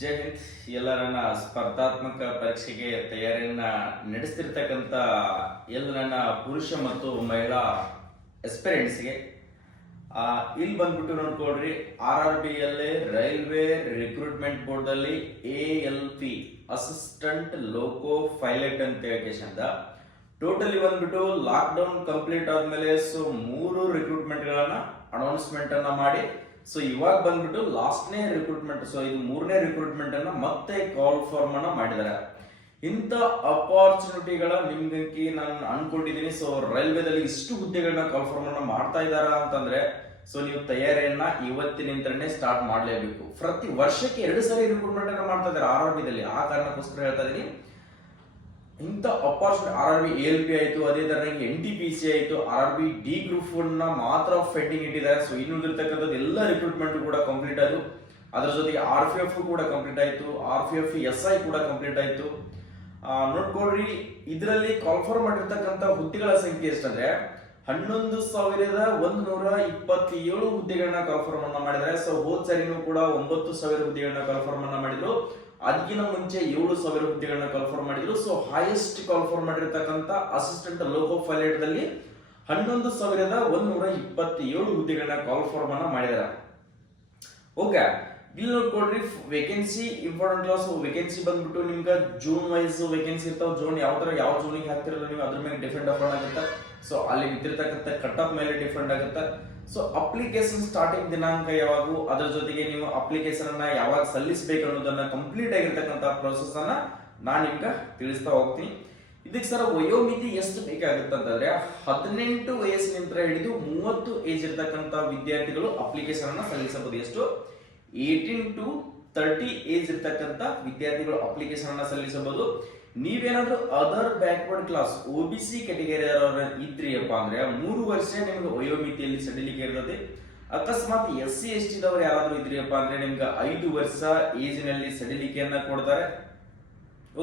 ಜೈ ಹಿಂದ್. ಎಲ್ಲರನ್ನ ಸ್ಪರ್ಧಾತ್ಮಕ ಪರೀಕ್ಷೆಗೆ ತಯಾರಿಯನ್ನ ನಡೆಸ್ತಿರ್ತಕ್ಕಂಥ ಎಲ್ಲ ನನ್ನ ಪುರುಷ ಮತ್ತು ಮಹಿಳಾ ಎಸ್ಪಿರೆಂಟ್ಸ್ಗೆ ಇಲ್ಲಿ ಬಂದ್ಬಿಟ್ಟು ನೋಡ್ಕೊಳ್ರಿ, RRB ರೈಲ್ವೆ ರಿಕ್ರೂಟ್ಮೆಂಟ್ ಬೋರ್ಡ್ ಅಲ್ಲಿ ALP ಅಸಿಸ್ಟೆಂಟ್ ಲೋಕೋ ಪೈಲಟ್ ಅಂತ ಹೇಳಿದ ಟೋಟಲಿ ಬಂದ್ಬಿಟ್ಟು ಲಾಕ್ ಡೌನ್ ಕಂಪ್ಲೀಟ್ ಆದ್ಮೇಲೆ ಮೂರು ರಿಕ್ರೂಟ್ಮೆಂಟ್ ಗಳನ್ನ ಅನೌನ್ಸ್ಮೆಂಟ್ ಅನ್ನ ಮಾಡಿ ಇವಾಗ ಬಂದ್ಬಿಟ್ಟು ಲಾಸ್ಟ್ನೇ ರಿಕ್ರೂಟ್ಮೆಂಟ್, ಇದು ಮೂರನೇ ರಿಕ್ರೂಟ್ಮೆಂಟ್ ಅನ್ನ ಮತ್ತೆ ಕಾಲ್ ಫಾರ್ಮ್ ಅನ್ನ ಮಾಡಿದ್ದಾರೆ. ಇಂಥ ಅಪಾರ್ಚುನಿಟಿಗಳ ನಿಮ್ಗಂಕಿ ನಾನು ಅನ್ಕೊಂಡಿದ್ದೀನಿ. ರೈಲ್ವೆದಲ್ಲಿ ಇಷ್ಟು ಹುದ್ದೆಗಳನ್ನ ಕಾಲ್ ಫಾರ್ಮ್ ಅನ್ನ ಮಾಡ್ತಾ ಇದಾರ ಅಂತಂದ್ರೆ ನೀವು ತಯಾರಿಯನ್ನ ಇವತ್ತಿನಿಂದನೇ ಸ್ಟಾರ್ಟ್ ಮಾಡಲೇಬೇಕು. ಪ್ರತಿ ವರ್ಷಕ್ಕೆ 2 ಸಾರಿ ರಿಕ್ರೂಟ್ಮೆಂಟ್ ಅನ್ನ ಮಾಡ್ತಾ ಇದ್ದಾರೆ RRB. ಆ ಕಾರಣಕ್ಕೋಸ್ಕರ ಹೇಳ್ತಾ ಇದೀನಿ, ಇಂಥ ಅಪಾರ್ಚುನಿಟಿ RRB ALP ಆಯ್ತು, ಅದೇ ತರ NTPC ಆಯ್ತು, RRB D ಗ್ರೂಪ್ ನ ಮಾತ್ರ ಫೆಂಡಿಂಗ್ ಇಟ್ಟಿದ್ದಾರೆ. ಇನ್ನುಳಿದಿರ್ತಕ್ಕಂಥದ್ದು ಎಲ್ಲ ರಿಕ್ರೂಟ್ಮೆಂಟ್ ಕೂಡ ಕಂಪ್ಲೀಟ್ ಆಯ್ತು. ಅದರ ಜೊತೆಗೆ RPF ಕೂಡ ಕಂಪ್ಲೀಟ್ ಆಯ್ತು, RPF SI ಕೂಡ ಕಂಪ್ಲೀಟ್ ಆಯ್ತು. ನೋಡ್ಕೊಳ್ರಿ, ಇದರಲ್ಲಿ ಕಾಲ್ಫಾರ್ಮ್ ಮಾಡಿರ್ತಕ್ಕಂಥ ಹುದ್ದೆಗಳ ಸಂಖ್ಯೆ ಎಷ್ಟಂದ್ರೆ 11,127 ಹುದ್ದೆಗಳನ್ನ ಕಾಲ್ಫಾರ್ಮ್ ಅನ್ನ ಮಾಡಿದ್ದಾರೆ. ಹೋದ್ ಸರಿನೂ ಕೂಡ 9,000 ಹುದ್ದೆಗಳನ್ನ ಕಾಲ್ಫಾರ್ಮ್ ಅನ್ನ ಮಾಡಿದ್ರು. ಅದಕ್ಕಿಂತ ಮುಂಚೆ 7,000 ಹುದ್ದೆಗಳನ್ನ ಕಾಲ್ಫಾರ್ಮ್ ಮಾಡಿದ್ರು. ಹೈಯೆಸ್ಟ್ ಕಾಲ್ಫಾರ್ಮ್ ಮಾಡಿರ್ತಕ್ಕಂಥ ಅಸಿಸ್ಟೆಂಟ್ ಲೋಕೋ ಪೈಲಟ್ ದಲ್ಲಿ 11,127 ಹುದ್ದೆಗಳನ್ನ ಕಾಲ್ಫಾರ್ಮ್ ಅನ್ನ ಮಾಡಿದ್ದಾರೆ. ಓಕೆ, ಇಲ್ಲಿ ನೋಡ್ಕೊಳ್ರಿ, ವೇಕೆನ್ಸಿ ಇಂಪಾರ್ಟೆಂಟ್ ಕ್ಲಾಸ್ ವೇಕೆನ್ಸಿ ಬಂದ್ಬಿಟ್ಟು ನಿಮ್ಗೆ ಜೂನ್ ವೈಸ್ ವೇಕೆನ್ಸಿ ಇರ್ತಾವ. ಜೂನ್ ಯಾವ ಜೂನಿಗೆ ಹಾಕ್ತಿರಲ್ಲ ನೀವು ಅದ್ರ ಮೇಲೆ ಡಿಫೆಂಡ್ ಅಪಾನ್ ಆಗುತ್ತೆ. ಅಲ್ಲಿ ಬಿದ್ದಿರ್ತಕ್ಕಂಥ ಕಟ್ ಆಫ್ ಮೇಲೆ ಡಿಫೆಂಡ್ ಆಗುತ್ತೆ. ಅಪ್ಲಿಕೇಶನ್ ಸ್ಟಾರ್ಟಿಂಗ್ ದಿನಾಂಕ ಯಾವಾಗ, ಅದರ ಜೊತೆಗೆ ನೀವು ಅಪ್ಲಿಕೇಶನ್ ಅನ್ನ ಯಾವಾಗ ಸಲ್ಲಿಸಬೇಕು ಅನ್ನೋದನ್ನ ಕಂಪ್ಲೀಟ್ ಆಗಿರ್ತಕ್ಕಂಥ ಪ್ರೋಸೆಸ್ ಅನ್ನ ನಾನು ನಿಮ್ಗೆ ತಿಳಿಸ್ತಾ ಹೋಗ್ತೀನಿ. ಇದಕ್ಕೆ ವಯೋಮಿತಿ ಎಷ್ಟು ಬೇಕಾಗುತ್ತೆ ಅಂತಂದ್ರೆ 18 ವಯಸ್ಸಿನಿಂದ ಹಿಡಿದು 30 ಏಜ್ ಇರ್ತಕ್ಕಂಥ ವಿದ್ಯಾರ್ಥಿಗಳು ಅಪ್ಲಿಕೇಶನ್ ಅನ್ನ ಸಲ್ಲಿಸಬಹುದು. ಎಷ್ಟು? 18 to 30 ಏಜ್ ಇರ್ತಕ್ಕಂಥ ವಿದ್ಯಾರ್ಥಿಗಳು ಅಪ್ಲಿಕೇಶನ್ ಅನ್ನ ಸಲ್ಲಿಸಬಹುದು. ನೀವೇನಾದ್ರೂ other backward class OBC category ಇದ್ರಿಯಪ್ಪ ಅಂದ್ರೆ 3 ವರ್ಷ ನಿಮ್ಗೆ ವಯೋಮಿತಿಯಲ್ಲಿ ಸಡಿಲಿಕೆ ಇರ್ತದೆ. ಅಕಸ್ಮಾತ್ SC ST ದವರು ಯಾರಾದ್ರೂ ಇದ್ರಿಯಪ್ಪ ಅಂದ್ರೆ ನಿಮ್ಗೆ 5 ವರ್ಷ ಏಜ್ ನಲ್ಲಿ ಸಡಿಲಿಕೆಯನ್ನ ಕೊಡ್ತಾರೆ.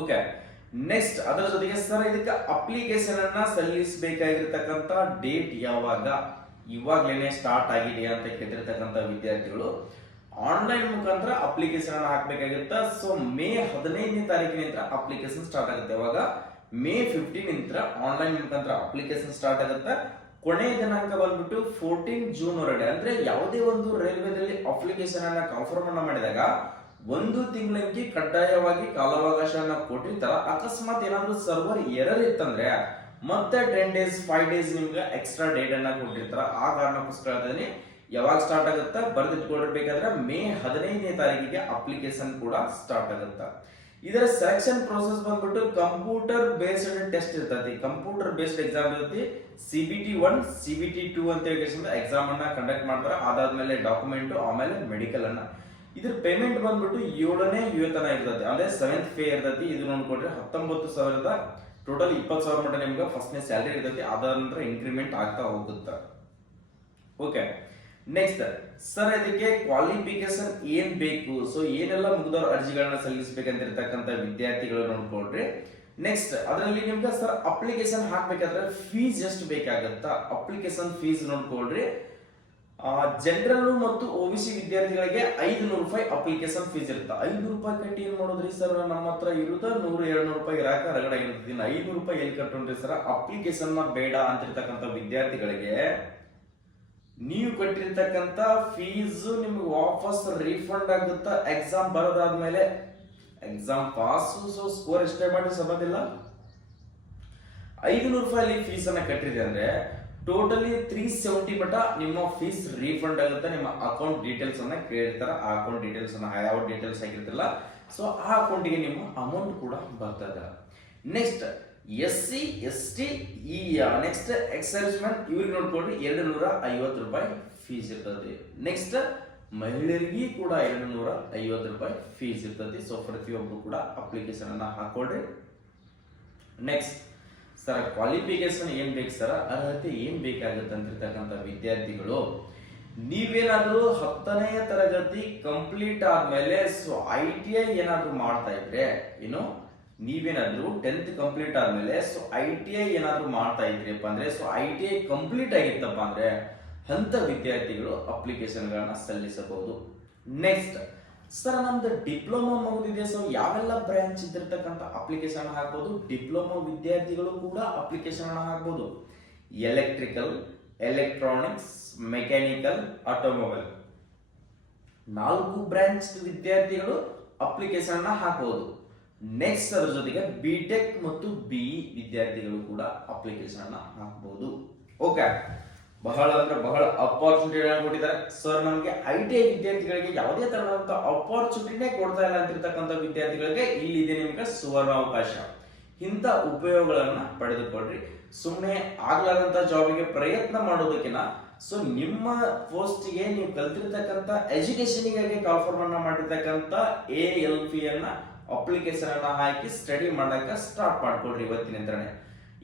ಓಕೆ, ನೆಕ್ಸ್ಟ್ ಅದರ ಜೊತೆಗೆ ಇದಕ್ಕೆ ಅಪ್ಲಿಕೇಶನ್ ಅನ್ನ ಸಲ್ಲಿಸಬೇಕಾಗಿರ್ತಕ್ಕಂಥ ಡೇಟ್ ಯಾವಾಗ, ಇವಾಗಲೇನೆ ಸ್ಟಾರ್ಟ್ ಆಗಿದೆ ಅಂತ ಕೇಳಿರ್ತಕ್ಕಂಥ ವಿದ್ಯಾರ್ಥಿಗಳು ಆನ್ಲೈನ್ ಮುಖಾಂತರ ಅಪ್ಲಿಕೇಶನ್ ಅನ್ನ ಹಾಕ್ಬೇಕಾಗಿರುತ್ತೆ. ಮೇ 15ನೇ ತಾರೀಕಿನಿಂದ ಅಪ್ಲಿಕೇಶನ್ ಸ್ಟಾರ್ಟ್ ಆಗುತ್ತೆ. ಅವಾಗ ಮೇ 15 ನಿಂದ ಆನ್ಲೈನ್ ಮುಖಾಂತರ ಅಪ್ಲಿಕೇಶನ್ ಸ್ಟಾರ್ಟ್ ಆಗುತ್ತೆ. ಕೊನೆಯ ದಿನಾಂಕ ಬಂದ್ಬಿಟ್ಟು 14 ಜೂನ್ ವರೆಗೆ. ಅಂದ್ರೆ ಯಾವುದೇ ಒಂದು ರೈಲ್ವೆದಲ್ಲಿ ಅಪ್ಲಿಕೇಶನ್ ಅನ್ನ ಕನ್ಫರ್ಮ್ ಅನ್ನ ಮಾಡಿದಾಗ 1 ತಿಂಗಳಿಗೆ ಕಡ್ಡಾಯವಾಗಿ ಕಾಲಾವಕಾಶನ ಕೊಟ್ಟಿರ್ತಾರ. ಅಕಸ್ಮಾತ್ ಏನಾದ್ರೂ ಸರ್ವರ್ ಎರರ್ ಇತ್ತಂದ್ರೆ ಮತ್ತೆ 10 ಡೇಸ್ 5 ಡೇಸ್ ನಿಮ್ಗೆ ಎಕ್ಸ್ಟ್ರಾ ಡೇಟ್ ಅನ್ನ ಕೊಟ್ಟಿರ್ತಾರ. ಆ ಕಾರಣಕ್ಕೋಸ್ಕರ ಹೇಳ್ತೀನಿ, ಯಾವಾಗ ಸ್ಟಾರ್ಟ್ ಆಗುತ್ತಾ ಬರೆದಿಟ್ಕೊಳ್ಬೇಕಾದ್ರೆ ಮೇ 15ನೇ ತಾರೀಕಿಗೆ ಅಪ್ಲಿಕೇಶನ್ ಕೂಡ ಸ್ಟಾರ್ಟ್ ಆಗುತ್ತಾ. ಇದರ ಸೆಲೆಕ್ಷನ್ ಪ್ರೋಸೆಸ್ ಬಂದ್ಬಿಟ್ಟು ಕಂಪ್ಯೂಟರ್ ಬೇಸ್ಡ್ ಟೆಸ್ಟ್ ಇರ್ತೈತಿ. ಕಂಪ್ಯೂಟರ್ ಬೇಸ್ಡ್ ಎಕ್ಸಾಮ್ ಇರ್ತೈತಿ. CBT 1 CBT 2 ಅಂತ ಹೇಳಿ ಎಕ್ಸಾಮ್ ಅನ್ನ ಕಂಡಕ್ಟ್ ಮಾಡ್ತಾರೆ. ಅದಾದ್ಮೇಲೆ ಡಾಕ್ಯುಮೆಂಟ್, ಆಮೇಲೆ ಮೆಡಿಕಲ್ ಅನ್ನ. ಇದ್ರ ಪೇಮೆಂಟ್ ಬಂದ್ಬಿಟ್ಟು 7ನೇ ವೇತನ ಇರ್ತೈತಿ, ಅಂದ್ರೆ 7th ಪೇ ಇರ್ತೈತಿ. ಇದು ನೋಡ್ಕೊಡ್ರಿ 19,000 ಟೋಟಲ್ 20,000 ಮಟ್ಟ ನಿಮ್ಗೆ ಫಸ್ಟ್ನೇ ಸ್ಯಾಲರಿ ಇರ್ತೈತಿ. ಅದಾದ ನಂತರ ಇನ್ಕ್ರಿಮೆಂಟ್ ಆಗ್ತಾ ಹೋಗುತ್ತೆ. ಓಕೆ, ನೆಕ್ಸ್ಟ್ ಇದಕ್ಕೆ ಕ್ವಾಲಿಫಿಕೇಶನ್ ಏನ್ ಬೇಕು, ಏನೆಲ್ಲ ಮುಗಿದವ್ರ ಅರ್ಜಿಗಳನ್ನ ಸಲ್ಲಿಸಬೇಕಂತಿರ್ತಕ್ಕಂಥ ವಿದ್ಯಾರ್ಥಿಗಳು ನೋಡ್ಕೊಳ್ರಿ. ನೆಕ್ಸ್ಟ್ ಅದರಲ್ಲಿ ನಿಮ್ಗೆ ಅಪ್ಲಿಕೇಶನ್ ಹಾಕ್ಬೇಕಾದ್ರೆ ಫೀಸ್ ಎಷ್ಟು ಬೇಕಾಗತ್ತಾ, ಅಪ್ಲಿಕೇಶನ್ ಫೀಸ್ ನೋಡ್ಕೊಳ್ರಿ. ಜನರಲ್ ಮತ್ತು OBC ವಿದ್ಯಾರ್ಥಿಗಳಿಗೆ 500 ರೂಪಾಯಿ ಅಪ್ಲಿಕೇಶನ್ ಫೀಸ್ ಇರುತ್ತೆ. 500 ರೂಪಾಯಿ ಕಟ್ಟಿ ಏನ್ ಮಾಡೋದ್ರಿ ಸರ್, ನಮ್ಮ ಹತ್ರ ಇರುತ್ತ 100-200 ರೂಪಾಯಿ ಇರಾಕ ರಗಡ ಇರುತ್ತೆ. 500 ರೂಪಾಯಿ ಎಲ್ಲಿ ಕಟ್ಟೋಣ್ರಿ ಸರ್, ಅಪ್ಲಿಕೇಶನ್ ಬೇಡ ಅಂತಿರ್ತಕ್ಕಂಥ ವಿದ್ಯಾರ್ಥಿಗಳಿಗೆ ನೀವು ಕಟ್ಟಿರ್ತಕ್ಕಂಥ ಫೀಸ್ ನಿಮ್ಗೆ ವಾಪಸ್ ರೀಫಂಡ್ ಆಗುತ್ತಾ ಎಕ್ಸಾಮ್ ಬರೋದಾದ್ಮೇಲೆ. ಎಕ್ಸಾಮ್ ಪಾಸ್ ಸ್ಕೋರ್ ಎಷ್ಟೇ ಮಾಡಿ ಸಂಬಂಧಿಲ್ಲ. 500 ರೂಪಾಯಿ ಫೀಸ್ ಅನ್ನ ಕಟ್ಟಿದೆ ಅಂದ್ರೆ ಟೋಟಲಿ 370 ಮಟ್ಟ ನಿಮ್ಮ ಫೀಸ್ ರೀಫಂಡ್ ಆಗುತ್ತೆ. ನಿಮ್ಮ ಅಕೌಂಟ್ ಡೀಟೇಲ್ಸ್ ಅನ್ನ ಕೇಳಿರ್ತಾರ. ಆ ಅಕೌಂಟ್ ಡೀಟೇಲ್ಸ್ ಅನ್ನ ಯಾವ ಡೀಟೇಲ್ಸ್ ಆಗಿರ್ತಿಲ್ಲ, ಆ ಅಕೌಂಟ್ಗೆ ನಿಮ್ಮ ಅಮೌಂಟ್ ಕೂಡ ಬರ್ತದೆ. ನೆಕ್ಸ್ಟ್ SC ST ನೆಕ್ಸ್ಟ್ ಎಕ್ಸರ್ವಿಸ್ಮೆನ್ ಇವ್ರಿಗೆ ನೋಡ್ಕೊಂಡ್ರೆ 250 ರೂಪಾಯಿ ಫೀಸ್ ಇರ್ತದೆ. ನೆಕ್ಸ್ಟ್ ಮಹಿಳೆಯರಿಗೆ ಕೂಡ 250 ರೂಪಾಯಿ ಫೀಸ್ ಇರ್ತದೆ. ಪ್ರತಿಯೊಬ್ಬರು ಕೂಡ ಅಪ್ಲಿಕೇಶನ್ ಅನ್ನ ಹಾಕೊಳ್ರಿ. ನೆಕ್ಸ್ಟ್ ಕ್ವಾಲಿಫಿಕೇಶನ್ ಏನ್ ಬೇಕು ಸರ್, ಅರ್ಹತೆ ಏನ್ ಬೇಕಾಗುತ್ತೆ ಅಂತಿರ್ತಕ್ಕಂಥ ವಿದ್ಯಾರ್ಥಿಗಳು, ನೀವೇನಾದ್ರೂ 10ನೇ ತರಗತಿ ಕಂಪ್ಲೀಟ್ ಆದ್ಮೇಲೆ ITI ಏನಾದ್ರೂ ಮಾಡ್ತಾ ಇದ್ರೆ, ನೀವೇನಾದ್ರೂ 10th ಕಂಪ್ಲೀಟ್ ಆದ್ಮೇಲೆ ITI ಏನಾದ್ರೂ ಮಾಡ್ತಾ ಇದ್ರಿಪ್ಪ ಅಂದ್ರೆ ITI ಕಂಪ್ಲೀಟ್ ಆಗಿತ್ತಪ್ಪ ಅಂದ್ರೆ ಅಂತ ವಿದ್ಯಾರ್ಥಿಗಳು ಅಪ್ಲಿಕೇಶನ್ ಗಳನ್ನ ಸಲ್ಲಿಸಬಹುದು. ನೆಕ್ಸ್ಟ್ ಸರ್ ನಮ್ದು ಡಿಪ್ಲೊಮಾ ಮುಗಿದಿದೆ, ಸೊ ಯಾವೆಲ್ಲ ಬ್ರಾಂಚ್ ಇದ್ದಿರ್ತಕ್ಕಂಥ ಅಪ್ಲಿಕೇಶನ್ ಹಾಕ್ಬೋದು? ಡಿಪ್ಲೊಮಾ ವಿದ್ಯಾರ್ಥಿಗಳು ಕೂಡ ಅಪ್ಲಿಕೇಶನ್ ಹಾಕ್ಬೋದು. Electrical, electronics, mechanical, automobile 4 branch ವಿದ್ಯಾರ್ಥಿಗಳು ಅಪ್ಲಿಕೇಶನ್ ಹಾಕಬಹುದು. ನೆಕ್ಸ್ಟ್ ಅದರ ಜೊತೆಗೆ ಬಿಟೆಕ್ ಮತ್ತು ಬಿಇ ವಿದ್ಯಾರ್ಥಿಗಳು ಕೂಡ ಅಪ್ಲಿಕೇಶನ್ ಹಾಕಬಹುದು. ಓಕೆ, ಬಹಳ ಅಂದ್ರೆ ಬಹಳ ಅಪಾರ್ಚುನಿಟಿ ಕೊಟ್ಟಿದ್ದಾರೆ ಸರ್. ನಮಗೆ ITI ವಿದ್ಯಾರ್ಥಿಗಳಿಗೆ ಯಾವುದೇ ತರಹದ ಅಪಾರ್ಚುನಿಟಿನೇ ಕೊಡ್ತಾ ಇಲ್ಲ ಅಂತಿರ್ತಕ್ಕಂಥ ವಿದ್ಯಾರ್ಥಿಗಳಿಗೆ ಇಲ್ಲಿದೆ ನಿಮ್ಗೆ ಸುವರ್ಣ ಅವಕಾಶ. ಇಂಥ ಉಪಯೋಗಗಳನ್ನ ಪಡೆದುಕೊಳ್ರಿ. ಸುಮ್ಮನೆ ಆಗ್ಲಾರಂತ ಜಾಬಿಗೆ ಪ್ರಯತ್ನ ಮಾಡೋದಕ್ಕಿಂತ ಸೊ ನಿಮ್ಮ ಪೋಸ್ಟ್ಗೆ ನೀವು ಕಲ್ತಿರ್ತಕ್ಕಂಥ ಎಜುಕೇಶನ್ಗಾಗಿ ಕಾಲ್ಫಾರ್ಮ್ ಅನ್ನ ಮಾಡಿರ್ತಕ್ಕಂಥ ALP ಅನ್ನ ಅಪ್ಲಿಕೇಶನ್ ಅನ್ನ ಹಾಕಿ ಸ್ಟಡಿ ಮಾಡಕ್ಕೆ ಸ್ಟಾರ್ಟ್ ಮಾಡ್ಕೊಳ್ರಿ ಇವತ್ತಿನಿಂದನೇ.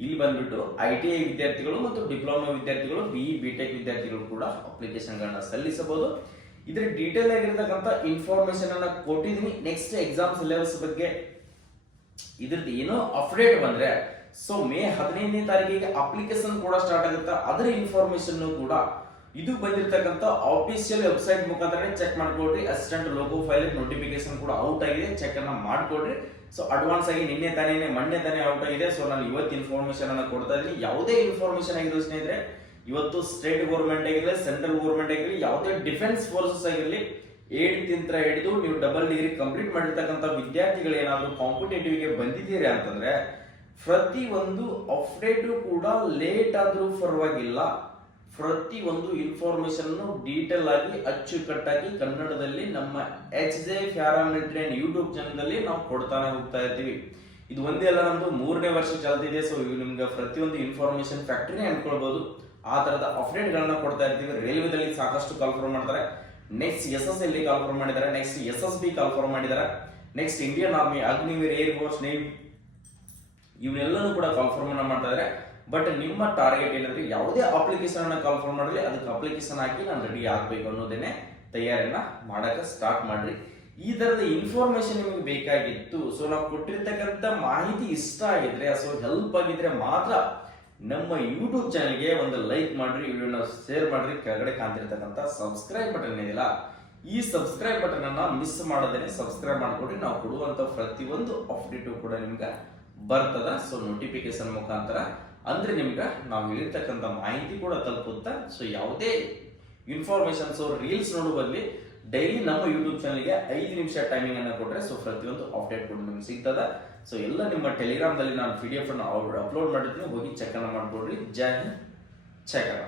ಇಲ್ಲಿ ಬಂದ್ಬಿಟ್ಟು ITI ವಿದ್ಯಾರ್ಥಿಗಳು ಮತ್ತು ಡಿಪ್ಲೊಮಾ ವಿದ್ಯಾರ್ಥಿಗಳು, BE BTech ವಿದ್ಯಾರ್ಥಿಗಳು ಕೂಡ ಅಪ್ಲಿಕೇಶನ್ ಗಳನ್ನ ಸಲ್ಲಿಸಬಹುದು. ಇದ್ರ ಡೀಟೇಲ್ ಆಗಿರ್ತಕ್ಕಂಥ ಇನ್ಫಾರ್ಮೇಶನ್ ಅನ್ನ ಕೊಟ್ಟಿದ್ದೀನಿ. ನೆಕ್ಸ್ಟ್ ಎಕ್ಸಾಮ್ ಸಿಲೆಬಸ್ ಬಗ್ಗೆ ಇದ್ರದ್ದು ಏನೋ ಅಪ್ಡೇಟ್ ಬಂದ್ರೆ ಸೊ ಮೇ 15ನೇ ತಾರೀಕಿಗೆ ಅಪ್ಲಿಕೇಶನ್ ಕೂಡ ಸ್ಟಾರ್ಟ್ ಆಗುತ್ತೆ. ಅದರ ಇನ್ಫಾರ್ಮೇಶನ್ ಕೂಡ ಇದು ಬಂದಿರತಕ್ಕಂಥ ಆಫಿಷಿಯಲ್ ವೆಬ್ಸೈಟ್ ಮುಖಾಂತರ ಚೆಕ್ ಮಾಡ್ಕೊಳ್ರಿ. ಅಸಿಸ್ಟೆಂಟ್ ಲೋಗೋ ಫೈಲ್ ನೋಟಿಫಿಕೇಶನ್ ಕೂಡ ಔಟ್ ಆಗಿದೆ, ಚೆಕ್ ಅನ್ನ ಮಾಡ್ಕೊಳ್ರಿ. ಸೊ ಅಡ್ವಾನ್ಸ್ ಆಗಿ ಮೊನ್ನೆ ತಾನೇ ಔಟ್ ಆಗಿದೆ. ಸೊ ನಾನು ಇವತ್ತು ಇನ್ಫಾರ್ಮೇಶನ್ ಅನ್ನ ಕೊಡ್ತಾ ಇದ್ದೀನಿ. ಯಾವುದೇ ಇನ್ಫಾರ್ಮೇಶನ್ ಆಗಿರೋ ಸ್ನೇಹಿತರೆ, ಇವತ್ತು ಸ್ಟೇಟ್ ಗೌರ್ಮೆಂಟ್ ಆಗಿರಲಿ, ಸೆಂಟ್ರಲ್ ಗೌರ್ಮೆಂಟ್ ಆಗಿರಲಿ, ಯಾವುದೇ ಡಿಫೆನ್ಸ್ ಫೋರ್ಸಸ್ ಆಗಿರಲಿ, 8th ಹಿಡಿದು ನೀವು ಡಬಲ್ ಡಿಗ್ರಿ ಕಂಪ್ಲೀಟ್ ಮಾಡಿರ್ತಕ್ಕಂಥ ವಿದ್ಯಾರ್ಥಿಗಳು ಏನಾದರೂ ಕಾಂಪಿಟೇಟಿವ್ ಗೆ ಬಂದಿದ್ದೀರಿ ಅಂತಂದ್ರೆ ಪ್ರತಿ ಒಂದು ಅಪ್ಡೇಟ್ ಕೂಡ ಲೇಟ್ ಆದ್ರೂ ಪರವಾಗಿಲ್ಲ, ಪ್ರತಿ ಒಂದು ಇನ್ಫಾರ್ಮೇಶನ್ ಡೀಟೇಲ್ ಆಗಿ ಅಚ್ಚುಕಟ್ಟಾಗಿ ಕನ್ನಡದಲ್ಲಿ ನಮ್ಮ HJ paramilitary and YouTube channel ಅಲ್ಲಿ ನಾವು ಕೊಡ್ತಾನೆ ಹೋಗ್ತಾ ಇರ್ತೀವಿ. ಇದು ಒಂದೇ ಅಲ್ಲ, ನಮ್ದು 3ನೇ ವರ್ಷ ಚಾಲ್ತಿದೆ. ಸೊ ನಿಮ್ಗೆ ಪ್ರತಿಯೊಂದು ಇನ್ಫಾರ್ಮೇಶನ್ ಫ್ಯಾಕ್ಟರಿ ಅನ್ಕೊಳ್ಬಹುದು. ಆ ತರದ ಅಪ್ಡೇಟ್ ಗಳನ್ನ ಕೊಡ್ತಾ ಇರ್ತೀವಿ. ರೈಲ್ವೆದಲ್ಲಿ ಸಾಕಷ್ಟು ಕಾಲ್ಫಾರ್ಮ್ ಮಾಡ್ತಾರೆ. ನೆಕ್ಸ್ಟ್ SSL ಕಾಲ್ಫಾರ್ಮ್ ಮಾಡಿದ್ದಾರೆ, ನೆಕ್ಸ್ಟ್ SSB ಕಾಲ್ಫಾರ್ಮ್ ಮಾಡಿದ್ದಾರೆ, next Indian army, Agniveer, air force, navy ಇವನ್ನೆಲ್ಲನೂ ಕೂಡ ಕಾಲ್ಫಾರ್ಮ್ ಅನ್ನ ಮಾಡ್ತಾ ಇದ್ದಾರೆ. ಬಟ್ ನಿಮ್ಮ ಟಾರ್ಗೆಟ್ ಏನಂದ್ರೆ ಯಾವುದೇ ಅಪ್ಲಿಕೇಶನ್ ಅನ್ನ ಕಾಲ್ಫಾರ್ಮ್ ಮಾಡಿದ್ರೆ ಅದಕ್ಕೆ ಅಪ್ಲಿಕೇಶನ್ ಹಾಕಿ ನಾನು ರೆಡಿ ಆಗ್ಬೇಕು ಅನ್ನೋದೇನೆ ತಯಾರಿನ ಮಾಡಕ್ಕೆ ಸ್ಟಾರ್ಟ್ ಮಾಡ್ರಿ. ಈ ತರದ ಇನ್ಫಾರ್ಮೇಶನ್ ನಿಮಗೆ ಬೇಕಾಗಿತ್ತು, ಸೊ ನಾವು ಕೊಟ್ಟಿರ್ತಕ್ಕಂಥ ಮಾಹಿತಿ ಇಷ್ಟ ಆಗಿದ್ರೆ, ಸೊ ಹೆಲ್ಪ್ ಆಗಿದ್ರೆ ಮಾತ್ರ ನಮ್ಮ ಯೂಟ್ಯೂಬ್ ಚಾನಲ್ಗೆ ಒಂದು ಲೈಕ್ ಮಾಡ್ರಿ, ವಿಡಿಯೋನ ಶೇರ್ ಮಾಡ್ರಿ. ಕೆಳಗಡೆ ಕಾಣ್ತಿರ್ತಕ್ಕಂಥ ಸಬ್ಸ್ಕ್ರೈಬ್ ಬಟನ್ ಇದೆಯಲ್ಲ, ಈ ಸಬ್ಸ್ಕ್ರೈಬ್ ಬಟನ್ ಅನ್ನ ಮಿಸ್ ಮಾಡದೇನೆ ಸಬ್ಸ್ಕ್ರೈಬ್ ಮಾಡ್ಕೊಡ್ರಿ. ನಾವು ಕೊಡುವಂತ ಪ್ರತಿಯೊಂದು ಅಪ್ಡೇಟು ಕೂಡ ನಿಮ್ಗೆ ಬರ್ತದ. ಸೊ ನೋಟಿಫಿಕೇಶನ್ ಮುಖಾಂತರ ಅಂದ್ರೆ ನಿಮ್ಗೆ ನಾವು ಹೇಳಿರ್ತಕ್ಕಂಥ ಮಾಹಿತಿ ಕೂಡ ತಲುಪುತ್ತಾ. ಸೊ ಯಾವುದೇ ಇನ್ಫಾರ್ಮೇಶನ್, ಸೊ ರೀಲ್ಸ್ ನೋಡೋ ಬದಲಿ ಡೈಲಿ ನಮ್ಮ ಯೂಟ್ಯೂಬ್ ಚಾನಲ್ಗೆ 5 ನಿಮಿಷ ಟೈಮಿಂಗ್ ಅನ್ನ ಕೊಟ್ರೆ ಸೊ ಪ್ರತಿಯೊಂದು ಅಪ್ಡೇಟ್ ಕೂಡ ನಿಮ್ಗೆ ಸಿಗ್ತದ. ಸೊ ಎಲ್ಲ ನಿಮ್ಮ ಟೆಲಿಗ್ರಾಮ್ ದಲ್ಲಿ ನಾನು PDF ಅನ್ನು ಅಪ್ಲೋಡ್ ಮಾಡಿರ್ತೀನಿ, ಹೋಗಿ ಚೆಕ್ ಅನ್ನ ಮಾಡ್ಕೊಡ್ರಿ. ಜೈ ಹಿಂದ್, ಚೆಕ್ ಅನ್ನ